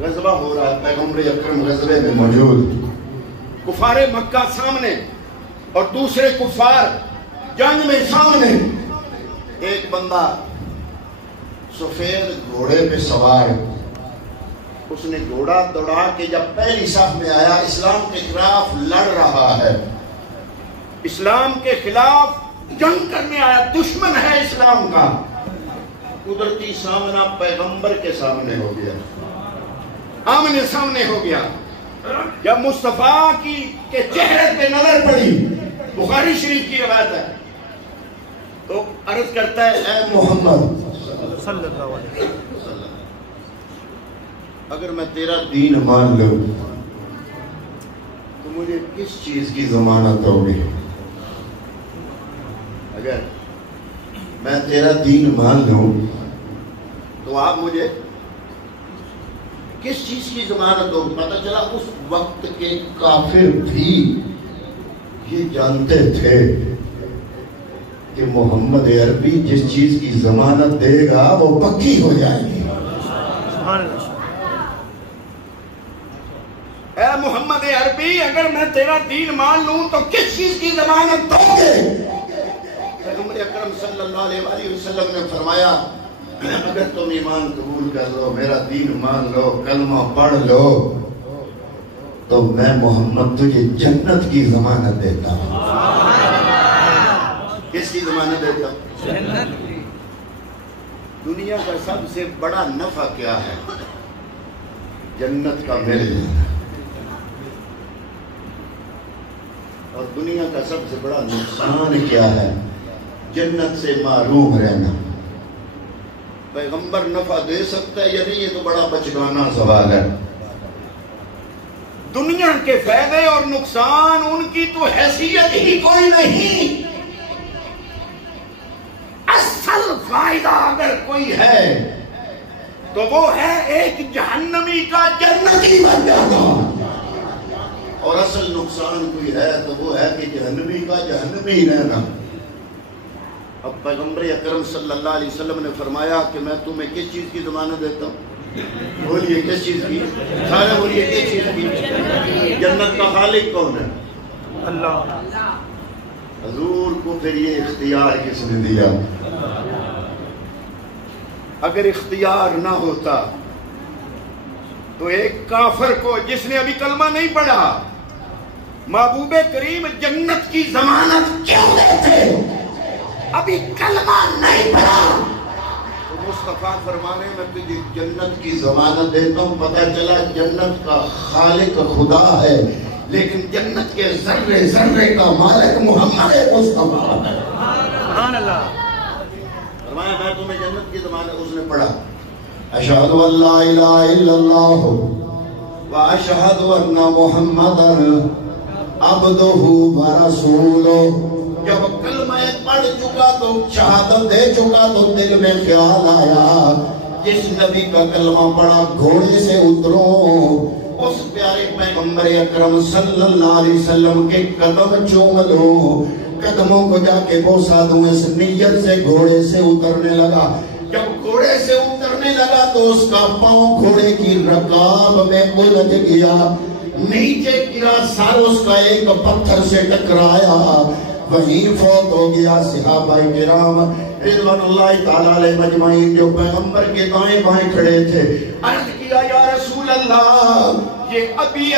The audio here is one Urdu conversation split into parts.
غزوہ ہو رہا ہے، پیغمبر اکرم غزوے میں موجود، کفار مکہ سامنے اور دوسرے کفار جنگ میں سامنے. ایک بندہ سفید گھوڑے پہ سوار، اس نے گھوڑا دوڑا کے جب پہلی صف میں آیا، اسلام کے خلاف لڑ رہا ہے، اسلام کے خلاف جنگ کرنے آیا، دشمن ہے اسلام کا. قدرتی سامنا پیغمبر کے سامنے ہو گیا، آمنے سامنے ہو گیا. جب مصطفیٰ کے چہرے پہ نظر پڑی، بخاری شریف کی روایت ہے، تو عرض کرتا ہے اے محمد صلی اللہ علیہ وسلم، اگر میں تیرا دین مان لوں تو مجھے کس چیز کی ضمانت ہوگی؟ اگر میں تیرا دین مان لوں تو آپ مجھے کس چیز کی ضمانت ہوگی؟ پتہ چلا اس وقت کے کافر بھی یہ جانتے تھے کہ محمد عربی جس چیز کی ضمانت دے گا وہ پکی ہو جائے گی. اے محمد عربی، اگر میں تیرا دین مان لوں تو کس چیز کی ضمانت دو گے؟ پیغمبر اکرم صلی اللہ علیہ وسلم نے فرمایا اگر تم ایمان قبول کر لو، میرا دین مان لو، کلمہ پڑھ لو، تو میں محمد تجھے جنت کی ضمانت دیتا ہوں. کس کی ضمانت دیتا ہوں؟ جنت کی. دنیا کا سب سے بڑا نفع کیا ہے؟ جنت کا مل جانا. اور دنیا کا سب سے بڑا نقصان کیا ہے؟ جنت سے محروم رہنا. پیغمبر نفع دے سکتا ہے یا نہیں، یہ تو بڑا بچگانہ سوال ہے. دنیا کے فائدے اور نقصان ان کی تو حیثیت ہی کوئی نہیں. اصل فائدہ اگر کوئی ہے تو وہ ہے ایک جہنمی کا جنتی بن جانا، اور اصل نقصان کوئی ہے تو وہ ہے کہ جہنمی کا جہنمی رہنا. اب پیغمبر اکرم صلی اللہ علیہ وسلم نے فرمایا کہ میں تمہیں کس چیز کی ضمانت دیتا ہوں؟ بولیے کس چیز کی؟ سارے بولیے کس چیز کی؟ جنت کا خالق کون ہے؟ اللہ. حضور کو پھر یہ اختیار کس نے دیا؟ اگر اختیار نہ ہوتا تو ایک کافر کو جس نے ابھی کلمہ نہیں پڑھا محبوب کریم جنت کی ضمانت کیوں دیتے؟ ابھی کلمہ نہیں پڑھا. تو مصطفیٰ فرمانے میں تجھے جنت کی ضمانت دیتا ہوں. پتہ چلا جنت کا خالق خدا ہے، لیکن جنت کے ذرے ذرے کا مالک محمد مصطفیٰ ہے. سبحان اللہ. فرمایا میں تمہیں جنت کی ضمانت. اس نے پڑھا اشہد ان لا الہ الا اللہ واشہد ان محمدا عبدہ ورسولہ. جب کلمہ پڑھ چکا تو شہادت دے چکا تو دل میں خیال آیا جس نبی کا کلمہ پڑھا گھوڑے سے اتروں، اس پیارے پیغمبر اکرم صلی اللہ علیہ وسلم کے قدم چوم لوں، قدموں کو جا کے بوسہ دوں. اس نیت سے گھوڑے سے اترنے لگا. جب گھوڑے سے اترنے لگا تو اس کا پاؤں گھوڑے کی رکاب میں الجھ گیا، نیچے گرا، سر اس کا ایک پتھر سے ٹکرایا، وہیں فوت ہو گیا. صحابہ کرام رضوان اللہ تعالیٰ علیہ مجمعین جو پیغمبر کے دائیں بائیں کھڑے تھے عرض کیا یا رسول اللہ، یہ ابھی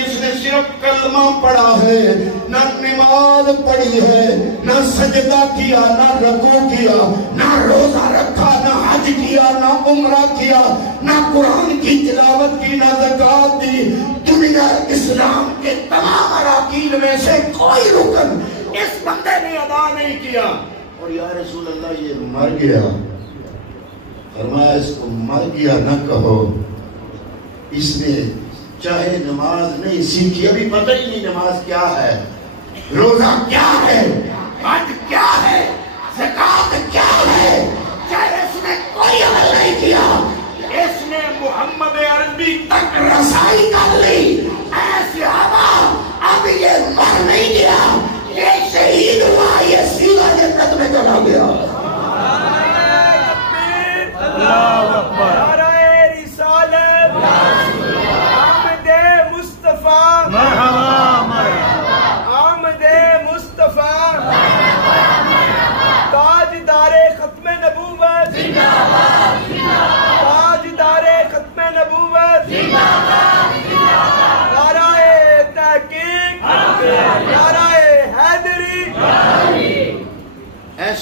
اس نے صرف کلمہ پڑھا ہے، نہ نماز پڑھی ہے، نہ سجدہ کیا، نہ رکوع کیا، نہ روزہ رکھا، نہ حج کیا، نہ عمرہ کیا، نہ قرآن کی تلاوت کی، نہ زکوٰۃ دی. دنیا اسلام کے تمام اراکین میں سے کوئی رکن اس بندے نے ادا نہیں کیا. اور یا رسول اللہ یہ مر گیا. فرمایا اس کو مر گیا نہ کہو، اس نے چاہے نماز نہیں سیکھی، ابھی پتہ ہی نہیں نماز کیا ہے، روزہ کیا ہے، حج کیا ہے، زکوٰۃ کیا ہے، چاہے اس نے کوئی عمل نہیں کیا، اس نے محمد عربی تک رسائی کر لی. اے صحابہ اب یہ مر نہیں گیا، یہ شہید ہوا، یہ سیدھا جنت میں چلا گیا. اللہ اکبر.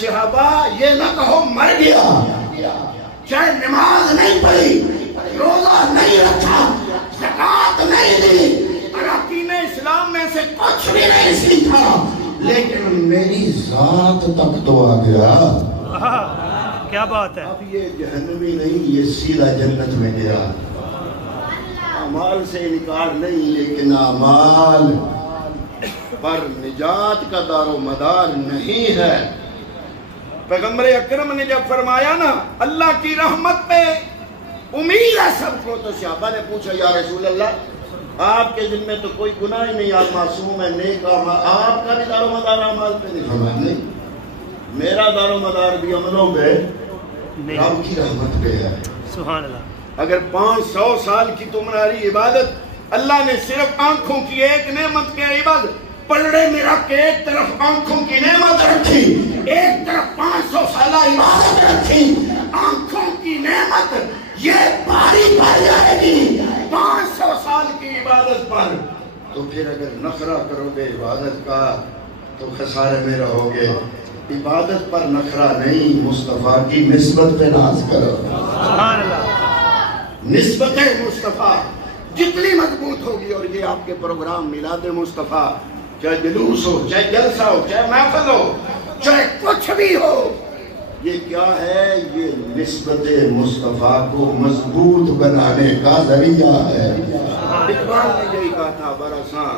صحابہ یہ نہ کہو مر گیا، چاہے نماز نہیں پڑھی، روزہ نہیں رکھا، زکوٰۃ نہیں دی، اراکین اسلام میں سے کچھ بھی نہیں سیکھا، لیکن میری ذات تک تو آ گیا۔ کیا بات ہے! اب یہ جہنمی نہیں، یہ سیدھا جنت میں گیا۔ اعمال سے انکار نہیں، لیکن اعمال پر نجات کا دار و مدار نہیں ہے۔ پیغمبر اکرم نے جب فرمایا نا اللہ کی رحمت پہ امید ہے سب کو، تو صحابہ نے پوچھا یا رسول اللہ آپ کے دل میں تو کوئی گناہ ہی نہیں، آپ معصوم ہیں، نیک آپ کا بھی دار و مدار اعمال پہ نہیں؟ فرمایا نہیں، میرا دار و مدار بھی عملوں پہ، رب کی رحمت پہ ہے۔ سبحان اللہ۔ اگر 500 سال کی تمہاری عبادت اللہ نے صرف آنکھوں کی ایک نعمت کے عبادت پلڑے میں رکھ کے ایک طرف آنکھوں کی نعمت رکھی، ایک طرف 500 سالہ عبادت رکھی، آنکھوں کی نعمت یہ بھاری پڑ جائے گی 500 سال کی عبادت پر، تو پھر اگر نخرہ کرو گے عبادت کا تو خسارے میں رہو گے۔ عبادت پر نخرہ نہیں، مصطفیٰ کی نسبت پہ ناز کرو۔ سبحان اللہ۔ نسبت مصطفیٰ جتنی مضبوط ہوگی، اور یہ آپ کے پروگرام میلاد مصطفیٰ چاہے جلوس ہو، چاہے جلسہ ہو، چاہے محفل ہو، چاہے کچھ بھی ہو، یہ کیا ہے؟ یہ نسبت مصطفیٰ کو مضبوط بنانے کا ذریعہ ہے۔ اقبال نے یہی کہا تھا برساں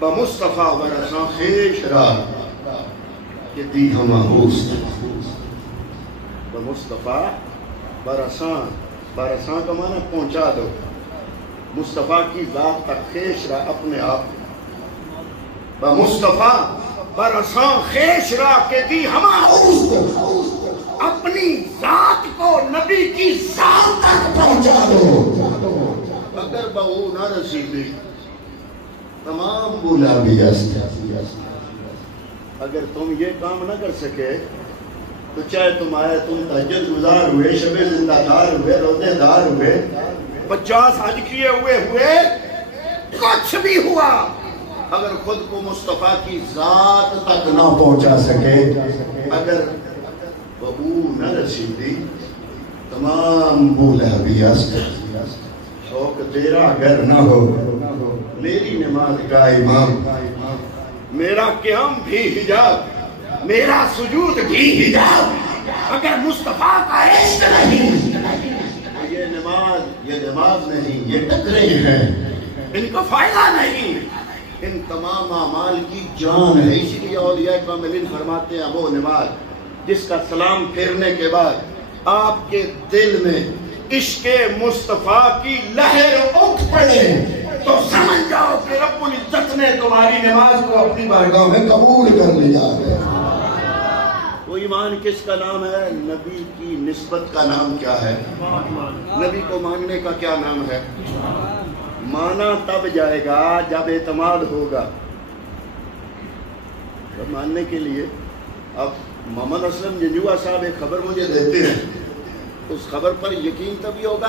بمصطفیٰ برساں خیش را کہ دی ہمہ ہوست، بمصطفیٰ برساں، برساں کا معنی پہنچا دو، مصطفیٰ کی ذات تک خیش را اپنے آپ، بمصطفیٰ برساں خیش را کہ دی ہمہ ہوست، اپنی ذات کو نبی کی ذات تک پہنچا دو۔ اگر بہو نہ رسیدی تمام بولا بھی است، اگر تم یہ کام نہ کر سکے تو چاہے تم آئے، تم تہجد گزار ہوئے، شب زندہ دار ہوئے، روزے دار ہوئے، 50 حج کیے ہوئے، کچھ بھی ہوا، اگر خود کو مصطفیٰ کی ذات تک نہ پہنچا سکے، اگر بہو نہ رسیدی تمام بولا بھی است، شوق تیرا اگر نہ ہو میری نماز کا امام، میرا قیام بھی حجاب، میرا سجود بھی حجاب، اگر مصطفیٰ کا عشق نہیں تو یہ نماز نہیں، یہ ٹکرے ہیں، ان کا فائدہ نہیں، ان تمام اعمال کی جان ہے۔ اسی لیے اولیاء کاملین فرماتے ہیں وہ نماز جس کا سلام پھیرنے کے بعد آپ کے دل میں عشق مصطفیٰ کی لہر اٹھ پڑے تو سمجھ جاؤ کہ رب العزت نے تمہاری نماز کو اپنی بارگاہ میں قبول کر لیا ہے۔ وہ ایمان کس کا نام ہے؟ نبی کی نسبت کا نام کیا ہے؟ نبی کو ماننے کا کیا نام ہے؟ مانا تب جائے گا جب اعتماد ہوگا۔ ماننے کے لیے اب محمد اسلم جنجوعہ صاحب ایک خبر مجھے دیتے ہیں، اس خبر پر یقین تبھی ہوگا،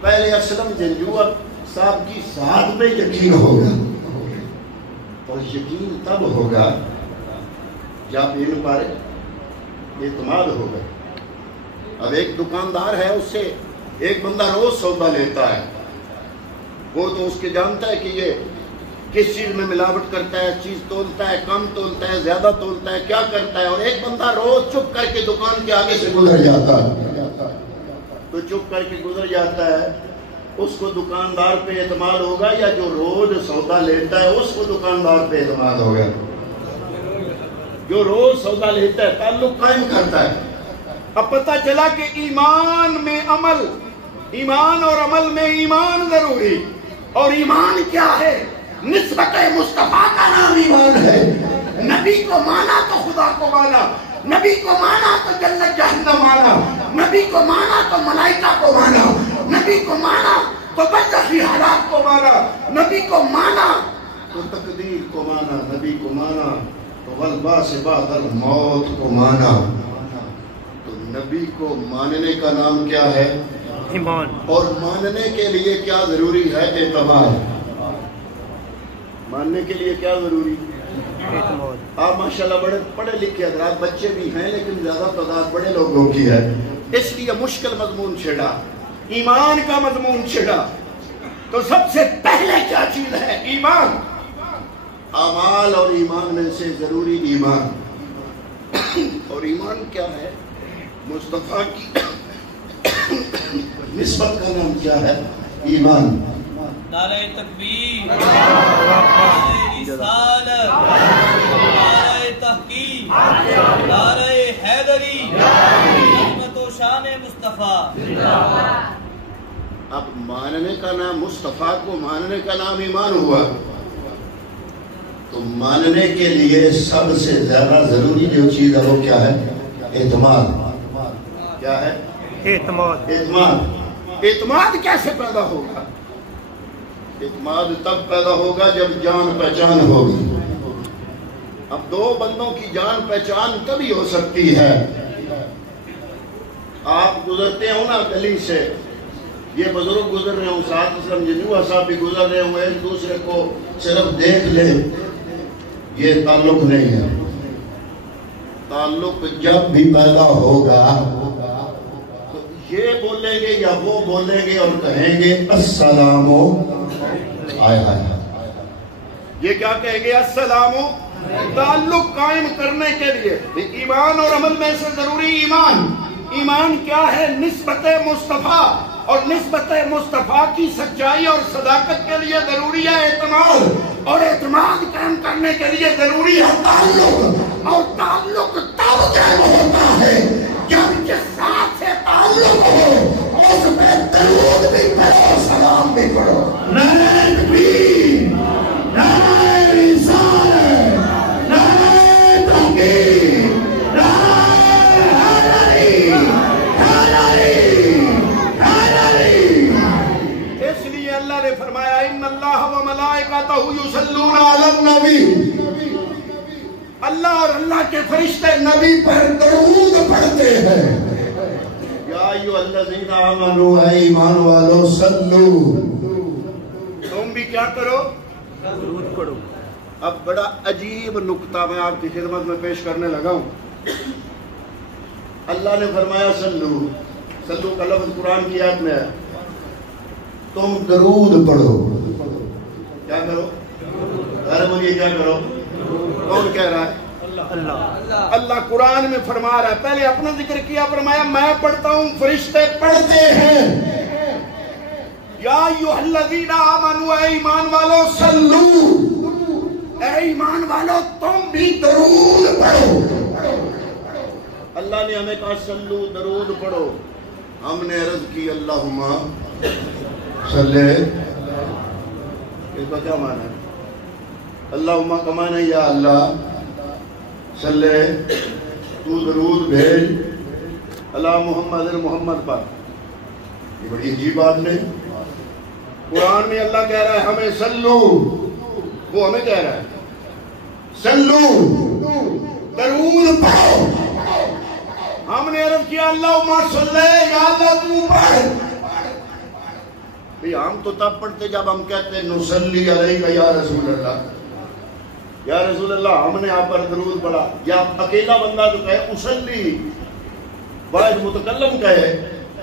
پہلے اسلم جنجوعہ صاحب کی ذات پہ یقین ہوگا، اور یقین تب ہوگا جب ان پر اعتماد ہوگا۔ اب ایک دکاندار ہے، اس سے ایک بندہ روز سودا لیتا ہے، وہ تو اس کے جانتا ہے کہ یہ کس چیز میں ملاوٹ کرتا ہے، چیز تولتا ہے، کم تولتا ہے، زیادہ تولتا ہے، کیا کرتا ہے، اور ایک بندہ روز چپ کر کے دکان کے آگے سے گزر جاتا ہے، تو چپ کر کے گزر جاتا ہے، اس کو دکاندار پہ اعتماد ہوگا یا جو روز سودا لیتا ہے اس کو دکاندار پہ اعتماد ہوگا؟ جو روز سودا لیتا ہے، تعلق قائم کرتا ہے۔ اب پتہ چلا کہ ایمان میں عمل، ایمان اور عمل میں ایمان ضروری، اور ایمان کیا ہے؟ نسبت مصطفیٰ کا نام ایمان ہے۔ نبی کو مانا تو خدا کو مانا، نبی کو مانا تو جنت جہنم مانا، نبی کو مانا تو ملائکہ کو مانا، نبی کو مانا تو برزخی حالات کو مانا، نبی کو مانا تو تقدیر کو مانا، نبی کو مانا تو والبعث بعد الموت کو مانا۔ تو نبی کو ماننے کا نام کیا ہے؟ ایمان۔ اور ماننے کے لیے کیا ضروری ہے؟ اعتماد۔ ماننے کے لیے کیا ضروری؟ اعتماد. آپ ماشاءاللہ بڑے پڑھے لکھے حضرات بچے بھی ہیں لیکن زیادہ تعداد بڑے لوگوں کی ہے، اس لیے مشکل مضمون چھڑا، ایمان کا مضمون چھڑا. تو سب سے پہلے کیا چیز ہے؟ ایمان. اعمال اور ایمان میں سے ضروری ایمان. اور ایمان کیا ہے؟ مصطفیٰ کی نسبت کا نام کیا ہے؟ ایمان. نعرہ تکبیر، نعرہ رسالت، نعرہ تحقیق، نعرہ حیدری، عظمت و شان مصطفیٰ. اب ماننے کا نام مصطفیٰ کو ماننے کا نام ایمان ہوا، تو ماننے کے لیے سب سے زیادہ ضروری جو چیز ہے وہ کیا ہے؟ اعتماد. کیا ہے؟ اعتماد. اعتماد. اعتماد کیسے پیدا ہوگا؟ اعتماد تب پیدا ہوگا جب جان پہچان ہوگی. اب دو بندوں کی جان پہچان تبھی ہو سکتی ہے. آپ گزرتے ہو نا گلی سے، یہ بزرگ گزر رہے ہوں، ساتھ جنوہ صاحب بھی گزر رہے ہوں، ایک دوسرے کو صرف دیکھ لے، یہ تعلق نہیں ہے. تعلق جب بھی پیدا ہوگا تو یہ بولیں گے یا وہ بولیں گے اور کہیں گے السلام. آئے آئے یہ کیا کہیں گے؟ السلام. تعلق قائم کرنے کے لیے ایمان اور عمل میں سے ضروری ایمان. ایمان کیا ہے؟ نسبت مصطفیٰ، اور نسبت مصطفیٰ کی سچائی اور صداقت کے لیے ضروری ہے اعتماد، اور اعتماد قائم کرنے کے لیے ضروری ہے تعلق. اور تعلق تب قائم ہوتا ہے جب جس ساتھ سے تعلق ہو اس میں درود بھی پڑھو، سلام بھی پڑھو. نعرہ تکبیر، نعرہ رسالت، نعرہ تحقیق، نعرہ حیدری. اس لیے اللہ نے فرمایا ان اللہ و ملائکتہ یصلون علی النبی. اللہ اور اللہ کے فرشتے نبی پر درود پڑھتے ہیں. یا ایھا الذین آمنوا، اے ایمان والو، صلو. تم بھی کیا کرو؟ درود پڑھو. اب بڑا عجیب نکتہ میں آپ کی خدمت میں پیش کرنے لگا ہوں. اللہ نے فرمایا صلو. صلو کا لفظ قرآن کی آیت میں ہے. تم درود پڑھو. کیا کرو؟ غیر مجھے کیا کرو؟ کون کہہ رہا ہے؟ اللہ. اللہ قرآن میں فرما رہا ہے. پہلے اپنا ذکر کیا، فرمایا میں پڑھتا ہوں، فرشتے پڑھتے ہیں. یا ایھا الذین آمنوا، اے ایمان والو، صلو، اے ایمان والو تم بھی درود پڑھو. اللہ نے ہمیں کہا صلو، درود پڑھو. ہم نے عرض کی اللہم صلی. اس کا کیا معنی ہے؟ اللہم کا معنی ہے یا اللہ صلی، تو درود بھیج اللہ محمد محمد پر. یہ بڑی عجیب بات نہیں. قرآن میں اللہ کہہ رہا ہے ہمیں صلو، وہ ہمیں کہہ رہا ہے صلو، درود پڑھو. ہم نے عرض کیا اللہم صلی، یا اللہ تو پڑھ. ہم تو تب پڑھتے جب ہم کہتے نصلی علیک یا رسول اللہ. یا رسول اللہ ہم نے آپ پر درود پڑھا. یا اکیلا بندہ جو کہے اصلی، واحد متکلم کہے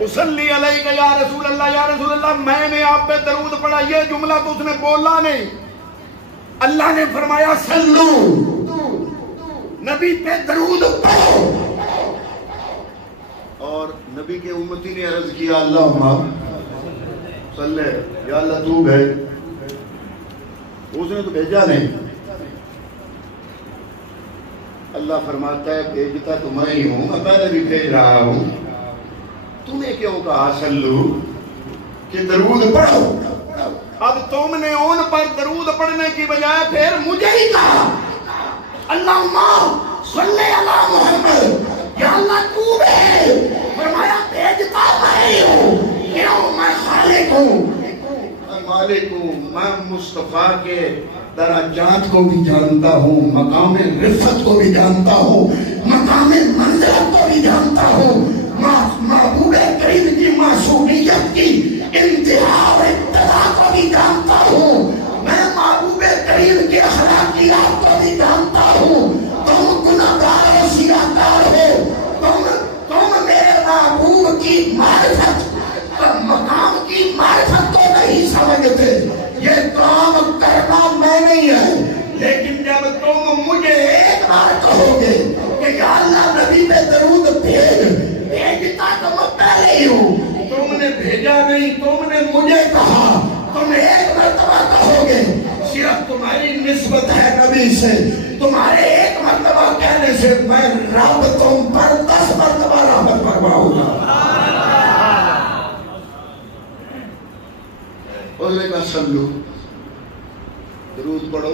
اصلی علیک یا رسول اللہ، یا رسول اللہ میں نے آپ پہ درود پڑھا، یہ جملہ تو اس نے بولا نہیں. اللہ نے فرمایا صلو، نبی پہ درود پڑھو. اور نبی کے امتی نے عرض کیا اللہم صلی، یا اللہ تو بھیج. اس نے تو بھیجا نہیں. اللہ فرماتا ہے بھیجتا تو میں ہی ہوں، میں پہلے بھی بھیج رہا ہوں. تم نے کیوں کہا صلو کہ درود پڑھو؟ اب تم نے ان پر درود پڑھنے کی بجائے پھر مجھے ہی کہا اللہم صلی علی محمد، یا اللہ تو بھیج. فرمایا بھیجتا میں ہوں، کیوں؟ میں خالق ہوں، مالک ہوں. میں مصطفیٰ کے درجات کو بھی جانتا ہوں، مقام رفعت کو بھی جانتا ہوں، مقام منزلت کو بھی جانتا ہوں، محبوب کریم کی معصومیت کی انتہا و ابتدا کو بھی جانتا ہوں. میں محبوب کریم کے اخلاقیات کو بھی جانتا سمجھتے یہ کام کرنا میں نہیں ہے، لیکن جب تم مجھے ایک بار کہو گے کہ یا اللہ نبی میں درود بھیجتا تو میں پہلے ہی ہوں، تم نے بھیجا نہیں، تم نے مجھے کہا، تم ایک مرتبہ کہو گے، صرف تمہاری نسبت ہے نبی سے، تمہارے ایک مرتبہ کہنے سے میں رب تم پر 10 مرتبہ رحمت فرماؤں گا۔ بولے گا سلو، درود پڑھو،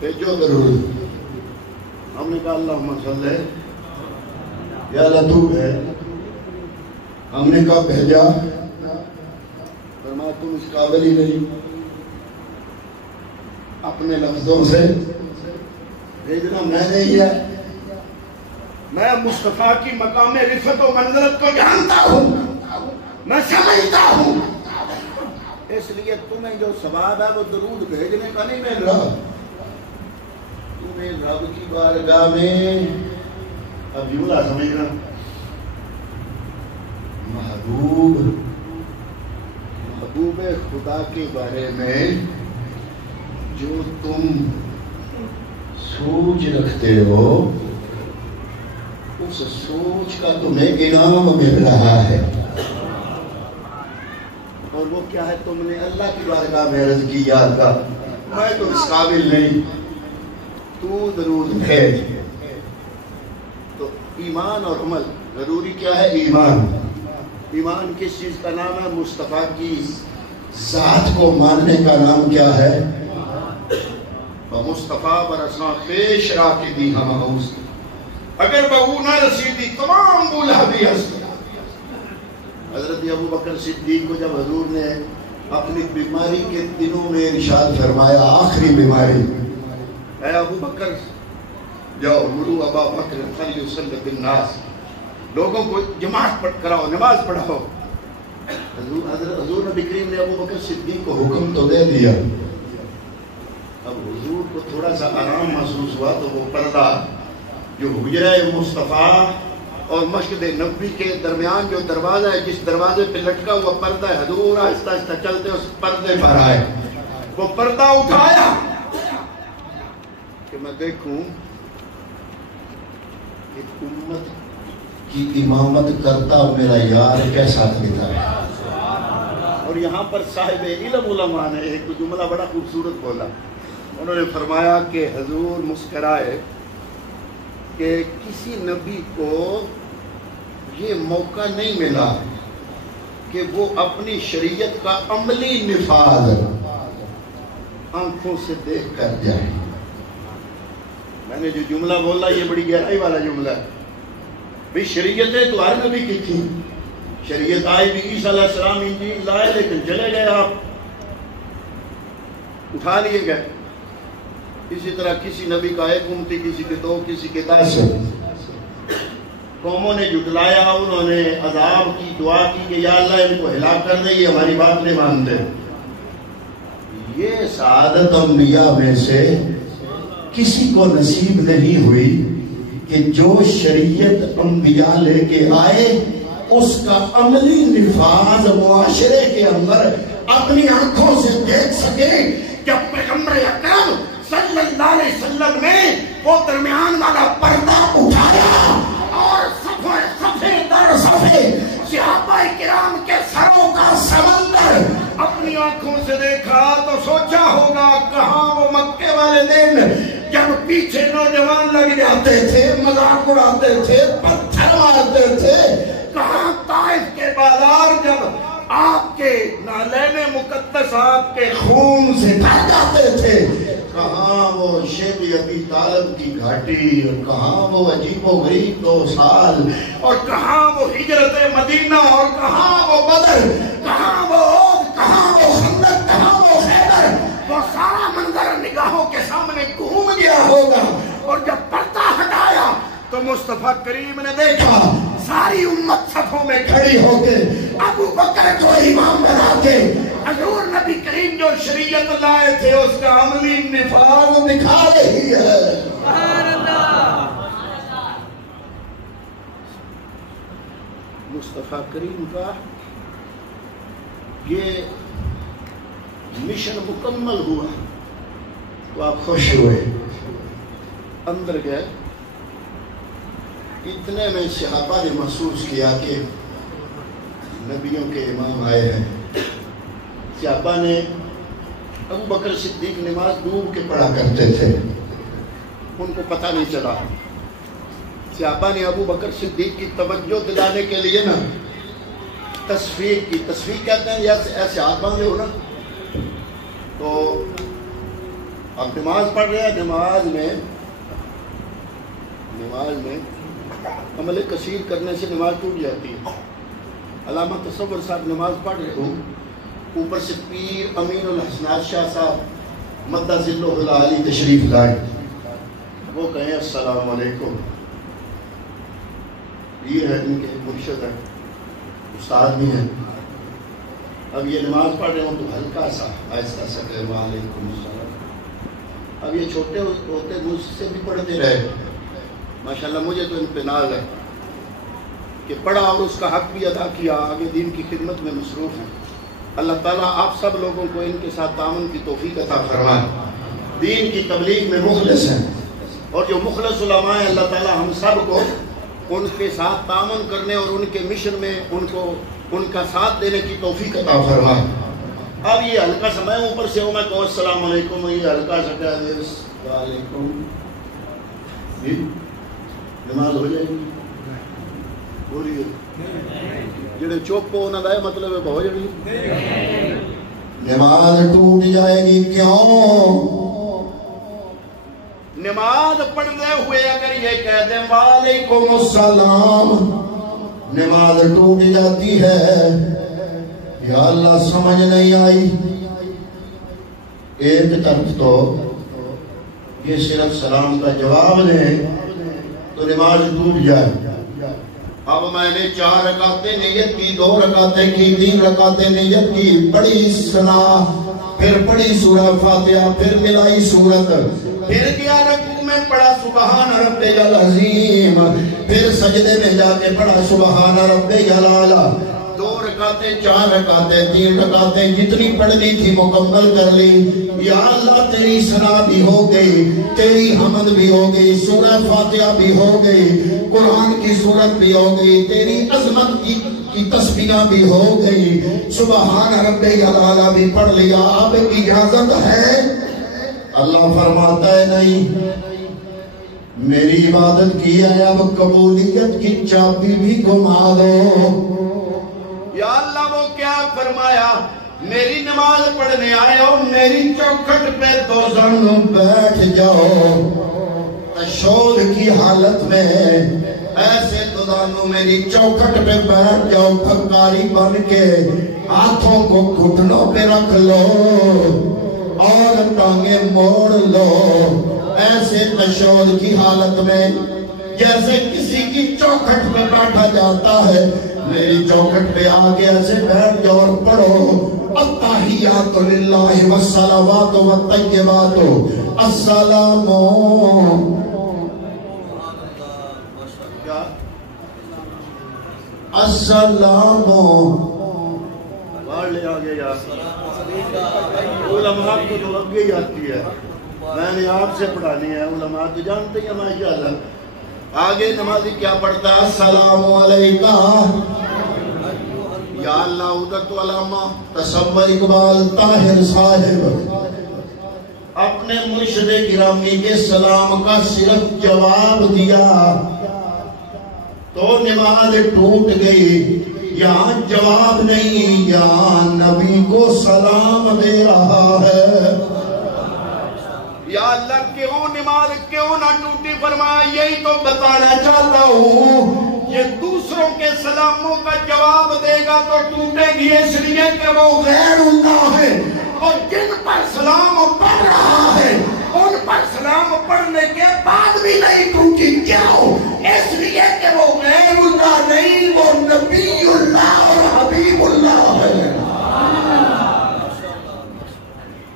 بھیجو درود۔ ہم نے کہا اللہم صلی یا لطوب ہے، ہم نے کہا بھیجا، فرمایا تم اس قابل ہی نہیں اپنے لفظوں سے بھیجنا، میں نے ہی ہے، میں مصطفیٰ کی مقام رفعت و منزلت کو جانتا ہوں، میں سمجھتا ہوں، اس لیے تمہیں جو ثواب ہے وہ درود بھیجنے کا نہیں مل رہا، تمہیں رب کی بارگاہ میں اب جملہ سمجھنا، محبوب خدا کے بارے میں جو تم سوچ رکھتے ہو اس سوچ کا تمہیں انعام مل رہا ہے، اور وہ کیا ہے؟ تم نے اللہ کی بارگاہ میں عرض کی یا اللہ میں تو اس قابل نہیں، تو درود بھیج۔ تو ایمان اور عمل ضروری کیا ہے؟ ایمان۔ ایمان کس چیز کا نام ہے؟ مصطفیٰ کی ذات کو ماننے کا نام کیا ہے؟ مصطفیٰ برساں پیش راکدی ہم اوز، اگر بہو نہ رسیدی تمام بولا بھی ہستی۔ حضرت ابو بکر صدیق کو جب حضور نے اپنی بیماری کے دنوں میں ارشاد فرمایا، آخری بیماری، اے ابو بکر جاؤ مرو ابا بکر فلیصلی بالناس، لوگوں کو جماعت کراؤ، نماز پڑھاؤ۔ حضور نبی کریم نے ابو بکر صدیق کو حکم تو دے دیا، اب حضور کو تھوڑا سا آرام محسوس ہوا تو وہ پردہ جو حجرہ مصطفیٰ اور مسجد نبوی کے درمیان جو دروازہ ہے، جس دروازے پہ لٹکا ہوا پردہ ہے، حضور آہستہ آہستہ چلتے اس پردے پر آئے، وہ پردہ اٹھایا کہ میں دیکھوں کہ امت کی امامت کرتا میرا یار کیسا دیتا ہے۔ اور یہاں پر صاحب علم علماء نے ایک جملہ بڑا خوبصورت بولا، انہوں نے فرمایا کہ حضور مسکرائے کہ کسی نبی کو یہ موقع نہیں ملا کہ وہ اپنی شریعت کا عملی نفاذ آنکھوں سے دیکھ کر جائے۔ میں نے جو جملہ بولا یہ بڑی گہرائی والا جملہ ہے، بھی شریعتیں تو ہر نبی کی تھی، شریعت آئی بھی عیسیٰ علیہ السلام انجیل لائے لیکن چلے گئے، آپ اٹھا لیے گئے۔ اسی طرح کسی نبی کا ایک امتی، کسی کے 2، کسی کے 10، قوموں نے جھٹلایا، انہوں نے عذاب کی دعا کی کہ یا اللہ ان کو ہلاک کر دے، یہ ہماری بات نہیں مانتے۔ یہ سعادت انبیاء میں سے کسی کو نصیب نہیں ہوئی کہ جو شریعت انبیاء لے کے آئے اس کا عملی نفاذ معاشرے کے اندر اپنی آنکھوں سے دیکھ سکے۔ جب پیغمبر اکرم صلی اللہ علیہ وسلم نے وہ درمیان والا پردہ اٹھایا اور صفحے در صفحے صحابہ کرام کے سروں کا سمندر اپنی آنکھوں سے دیکھا تو سوچا ہوگا کہاں وہ مکے والے دن جب پیچھے نوجوان لگ جاتے تھے، مذاق اڑاتے تھے، پتھر مارتے تھے، کہاں طائف کے بازار جب آپ کے نالین مقدس آپ کے خون سے بھر جاتے تھے، کہاں وہ شیب ابی طالب کی گھاٹی، اور کہاں وہ عجیب و غریب 2 سال، اور کہاں وہ ہجرت مدینہ، اور کہاں وہ بدر، کہاں وہ عہد، کہاں وہ خندق، کہاں وہ خیبر، وہ سارا منظر نگاہوں کے سامنے گھوم گیا ہوگا۔ اور جب پردہ ہٹایا تو مصطفیٰ کریم نے دیکھا ساری امت صفوں میں کھڑی ہو کے ابو بکر کو امام بنا کے حضور نبی کریم جو شریعت لائے تھے اس کا عملی نفاذ دکھا رہی ہے۔ سبحان اللہ۔ مصطفیٰ کریم کا یہ مشن مکمل ہوا تو آپ خوش ہوئے، اندر گئے، اتنے میں صحابہ نے محسوس کیا کہ نبیوں کے امام آئے ہیں۔ صحابہ نے ابو بکر صدیق نماز ڈوب کے پڑھا کرتے تھے، ان کو پتہ نہیں چلا۔ صحابہ نے ابو بکر صدیق کی توجہ دلانے کے لیے نا تصفیق کی، تصفیق کہتے ہیں ایسے ہاتھ باندھے ہو نا، تو اب نماز پڑھ رہے ہیں، نماز میں عمل کثیر کرنے سے نماز ٹوٹ جاتی ہے۔ علامہ تصور صاحب نماز پڑھ رہے ہو، اوپر سے پیر امین الحسنات شاہ صاحب مدہ ذلہ العالی تشریف لائے، وہ کہیں السلام علیکم، یہ ہے ان کے مرشد ہے، استاد بھی ہیں۔ اب یہ نماز پڑھ رہے ہوں تو ہلکا سا آہستہ سا کہ وعلیکم السلام۔ اب یہ چھوٹے ہوتے مجھ سے بھی پڑھتے رہے، ماشاءاللہ مجھے تو ان پہ ناز ہے کہ پڑھا اور اس کا حق بھی ادا کیا، آگے دین کی خدمت میں مصروف ہیں۔ اللہ تعالیٰ آپ سب لوگوں کو ان کے ساتھ تعاون کی توفیق عطا فرمائے، دین کی تبلیغ میں مخلص ہیں، اور جو مخلص علماء ہیں اللہ تعالیٰ ہم سب کو ان کے ساتھ تعاون کرنے اور ان کے مشن میں ان کا ساتھ دینے کی توفیق عطا فرمائے۔ اب یہ ہلکا سا میں اوپر سے ہوں، میں کہوں السلام علیکم، یہ ہلکا سا کہہ دے وعلیکم، جی نماز ہو جائے گی؟ ہو رہی ہے؟ جڑے چپ ہو انہاں دا مطلب ہے بہت جڑی نماز ٹوٹ جائے گی، کیوں؟ نماز پڑھتے ہوئے اگر یہ کہہ دیں وعلیکم السلام، نماز ٹوٹ جاتی ہے۔ یا اللہ سمجھ نہیں آئی، ایک طرف تو یہ صرف سلام کا جواب دیں تو نماز ٹوٹ جائے۔ اب میں نے 4 رکعتیں نیت کی، 2 رکعتیں کی، 3 رکعتیں نیت کی، پڑھی ثنا، پھر پڑھی سورہ فاتحہ، پھر ملائی سورت، پھر گیا رکوع میں پڑھا سبحان رب العظیم، پھر سجدے میں جا کے پڑھا سبحان رب العالی۔ 2 رکعتیں 4 رکعتیں 3 رکعتیں جتنی پڑھنی تھی مکمل کر لی۔ یا اللہ تیری ثنا بھی ہو گئی، تیری حمد بھی ہو گئی، سورہ فاتحہ بھی ہو گئی، قرآن کی سورت بھی ہو گئی، تیری عظمت کی تسبیح بھی ہو گئی، سبحان رب العالی بھی پڑھ لیا۔ اب اجازت ہے؟ اللہ فرماتا ہے نہیں، میری عبادت کی ہے، اب قبولیت کی چابی بھی گھما دو۔ یا اللہ وہ کیا فرمایا؟ میری نماز پڑھنے آئے ہو، میری چوکھٹ پہ دوزن بیٹھ جاؤ، تشہد کی حالت میں ایسے دوزانوں میری چوکھٹ پہ بیٹھ جاؤ، پھکاری بن کے ہاتھوں کو گھٹنوں پہ رکھ لو اور ٹانگیں موڑ لو، ایسے تشہد کی حالت میں جیسے کسی کی چوکھٹ پہ بیٹھا جاتا ہے۔ میری چوکھٹ پہ آگے ایسے بیٹھ جاؤ اور پڑھو التحیات للہ والصلوات والطیبات السلام السلام۔ باہر لے آگے یار، علماء کو تو آگے ہی آتی ہے، میں نے آپ سے پڑھانی ہے، علماء تو جانتے ہیں ماشاءاللہ۔ آگے نمازی کیا پڑھتا ہے؟ السلام علیکہ۔ یا اللہ ادھر تو علامہ تصور اقبال طاہر صاحب اپنے مرشد گرامی کے سلام کا صرف جواب دیا تو نماز ٹوٹ گئی۔ یہاں جواب نہیں، یہاں نبی کو سلام دے رہا ہے۔ یا اللہ کیوں نماز کیوں نہ ٹوٹی؟ فرمایا یہی تو بتانا چاہتا ہوں، یہ دوسروں کے سلاموں کا جواب دے گا تو ٹوٹے گی، اس لیے کہ وہ غیر اللہ ہے، اور جن پر سلام پڑھ رہا ہے ان پر سلام پڑھنے کے بعد بھی نہیں ٹوٹی۔ کیوں؟ اس لیے کہ وہ غیر اللہ نہیں، وہ نبی اللہ اور حبیب اللہ ہے۔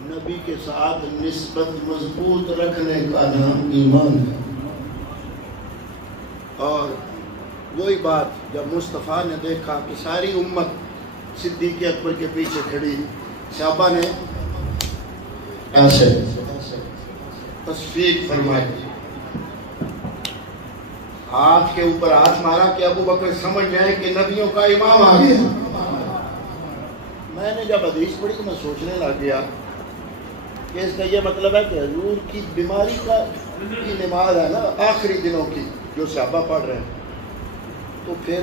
نبی کے ساتھ نسبت مضبوط رکھنے کا نام ایمان ہے۔ اور وہی بات جب مصطفیٰ نے دیکھا کہ ساری امت صدیق اکبر کے پیچھے کھڑی صحابہ نے ایسے تصفیق فرمائی، ہاتھ کے اوپر ہاتھ مارا کہ ابو بکر سمجھ جائے کہ نبیوں کا امام آ گیا۔ میں نے جب حدیث پڑھی تو میں سوچنے لگ گیا کہ اس کا یہ مطلب ہے کہ حضور کی بیماری کی نماز ہے نا آخری دنوں کی جو صحابہ پڑھ رہے ہیں، تو پھر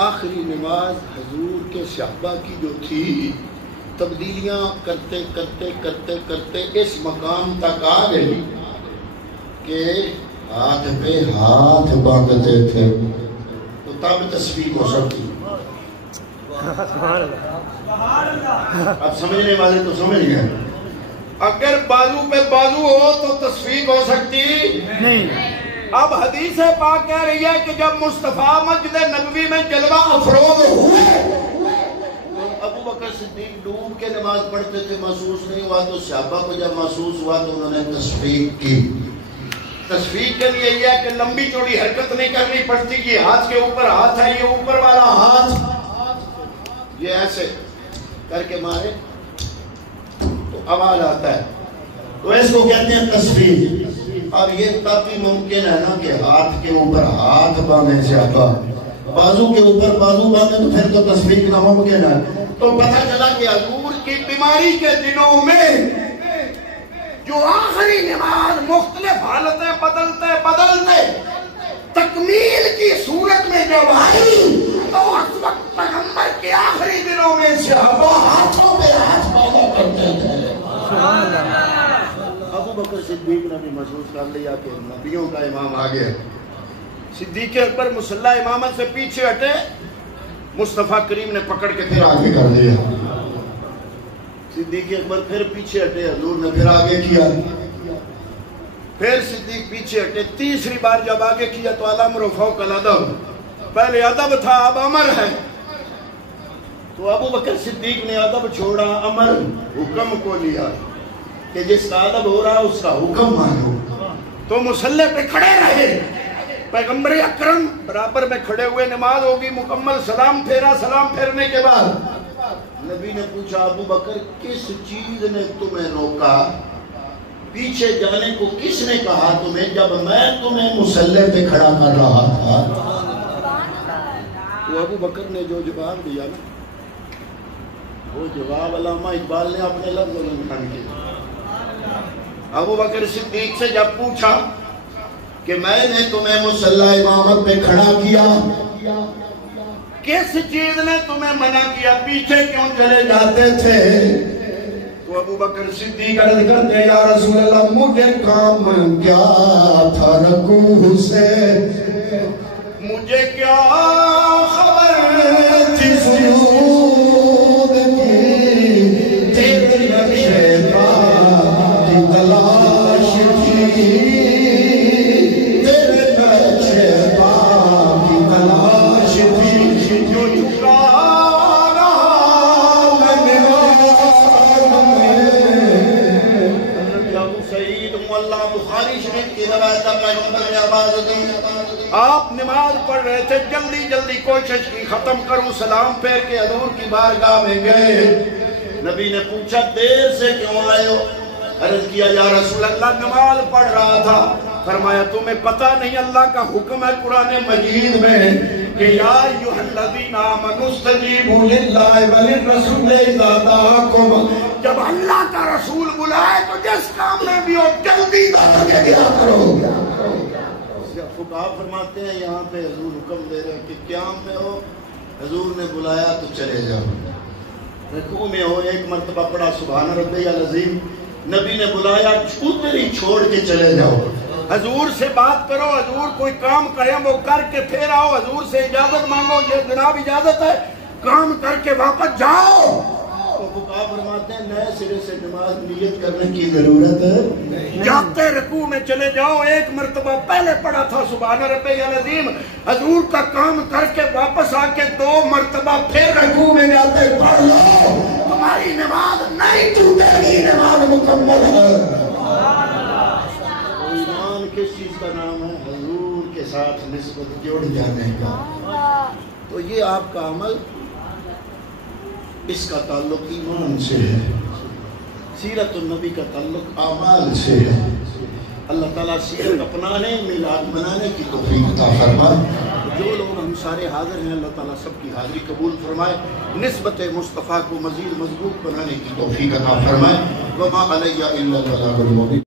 آخری نماز حضور کے صحابہ کی جو تھی تبدیلیاں کرتے کرتے کرتے کرتے اس مقام تک آ گئی کہ ہاتھ پہ ہاتھ باندھتے تھے، تو تب تصفیق ہو سکتی۔ اب سمجھنے والے تو سمجھ گئے، اگر بازو پہ بازو ہو تو تصفیق ہو سکتی نہیں۔ اب حدیث پاک کہہ رہی ہے کہ جب مصطفیٰ مسجد نبوی میں جلوہ افروز ہوئے، ابو بکر صدیق ڈوب کے نماز پڑھتے تھے، محسوس نہیں ہوا، تو صحابہ کو جب محسوس ہوا تو انہوں نے تصفیق کی۔ تصفیق کے لیے یہ ہے کہ لمبی چوڑی حرکت نہیں کرنی پڑتی، یہ ہاتھ کے اوپر ہاتھ ہے، یہ اوپر والا ہاتھ یہ ایسے کر کے مارے تو آواز آتا ہے، تو اس کو کہتے ہیں تصفیق۔ اب یہ تب بھی ممکن ہے نا کہ ہاتھ کے اوپر ہاتھ باندھے صحابہ، بازو کے اوپر بازو باندھے، تو پھر تو تصفیق ناممکن ہے۔ تو پتہ چلا کہ حضور کی بیماری کے دنوں میں جو آخری نماز مختلف حالتیں بدلتے بدلتے تکمیل کی صورت میں جب آئی، تو اس وقت پیغمبر کے آخری دنوں میں صحابہ ہاتھوں پہ ہاتھ باندھا کرتے تھے۔ ابو بکر صدیق نے بھی محسوس کر لیا کہ نبیوں کا امام آ گیا۔ صدیق اکبر مصلی امامت سے پیچھے ہٹے، مصطفیٰ کریم نے پکڑ کے پھر آگے کر دیا۔ صدیق اکبر پھر پیچھے ہٹے، حضور نے پھر آگے کیا، پھر صدیق پیچھے ہٹے، تیسری بار جب آگے کیا تو الامر فوق الادب، پہلے ادب تھا اب امر ہے۔ تو ابو بکر صدیق نے ادب چھوڑا، امر حکم کو لیا کہ جس کا ادب ہو رہا اس کا حکم مانو۔ تو مصلی پہ کھڑے رہے، پیغمبر اکرم برابر میں کھڑے ہوئے، نماز ہوگی مکمل، سلام پھیرا، سلام پھیرنے کے بعد نبی نے پوچھا ابو بکر کس چیز نے تمہیں روکا، پیچھے جانے کو کس نے کہا تمہیں جب میں تمہیں مصلی پہ کھڑا کر رہا تھا؟ تو ابو بکر نے جو جواب دیا نا، وہ جواب علامہ اقبال نے اپنے لفظوں میں بیان کیا۔ ابو بکر صدیق سے جب پوچھا کہ میں نے تمہیں مصلی امامت پہ کھڑا کیا، کس چیز نے تمہیں منع کیا، پیچھے کیوں چلے جاتے تھے؟ تو ابو بکر صدیق عرض کرتے یا رسول اللہ مجھے کام کیا تھا رکوع سے، مجھے کیا خبر تھی سجود کی، تیرے نقشے کی تلاش تھی، تیرے نقشے کی تلاش تھی، جو چکا آپ نماز پڑھ رہے تھے، جلدی جلدی کوشش کی ختم کروں، سلام پھیر کے حضور کی بارگاہ میں گئے۔ نبی نے پوچھا دیر سے کیوں آئے ہو؟ عرض کیا یا رسول اللہ نماز پڑھ رہا تھا۔ فرمایا تمہیں پتہ نہیں اللہ کا حکم ہے قرآن مجید میں کہ یا ایھا الذین آمنوا استجیبوا للہ وللرسول اذا دعاکم، جب اللہ کا رسول بلائے تو جس کام میں بھی ہو جلدی آگے گیا کرو۔ فقہا فرماتے ہیں یہاں پہ حضور حکم دے رہے ہیں کہ قیام میں ہو، حضور نے بلایا تو چلے جاؤ، رکوع میں ہو ایک مرتبہ پڑھا سبحان ربی العظیم، نبی نے بلایا ادھر ہی چھوڑ کے چلے جاؤ، حضور سے بات کرو، حضور کوئی کام کہے وہ کر کے پھر آؤ، حضور سے اجازت مانگو، یہ جناب اجازت ہے، کام کر کے واپس جاؤ۔ تو فقہا فرماتے ہیں نئے سرے سے نماز نیت کرنے کی ضرورت ہے، جاتے رکوع میں چلے جاؤ، ایک مرتبہ پہلے پڑھا تھا سبحان ربی العظیم، حضور کا کام کر کے واپس آ کے 2 مرتبہ پھر رکوع میں جاتے پڑھ لو، تمہاری نماز نہیں ٹوٹے گی، نماز مکمل ہے۔ ایمان کس چیز کا نام ہے؟ حضور کے ساتھ نسبت جوڑ جانے کا۔ تو یہ آپ کا عمل اس کا تعلق ایمان سے ہے، سیرت النبی کا تعلق اعمال سے ہے۔ اللہ تعالیٰ سیرت اپنانے، میلاد منانے کی توفیق عطا فرمائے۔ جو لوگ ہم سارے حاضر ہیں اللہ تعالیٰ سب کی حاضری قبول فرمائے، نسبت مصطفیٰ کو مزید مضبوط بنانے کی توفیق عطا فرمائے۔ وما علیہ الا البلاغ المبین۔